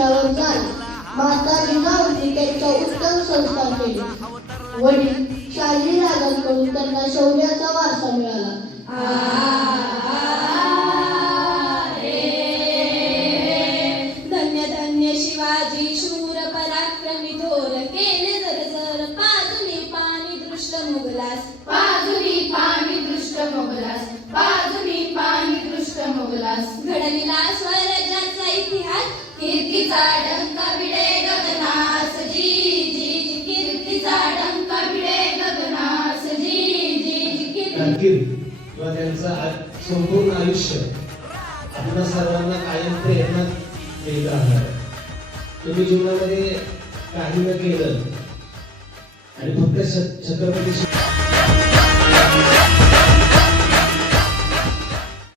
शिवनेरी झाला माता जिजाऊंनी त्यांच्या उत्तम संस्कार केले. वडील शाली राजांकडून त्यांना शौर्याचा वारसा मिळाला. धन्य किंवा त्यांचं संपूर्ण आयुष्य आपल्या सर्वांना कायम प्रेरणा देत राहणार. तुम्ही जीवनामध्ये काही न केलं आणि फक्त छत्रपती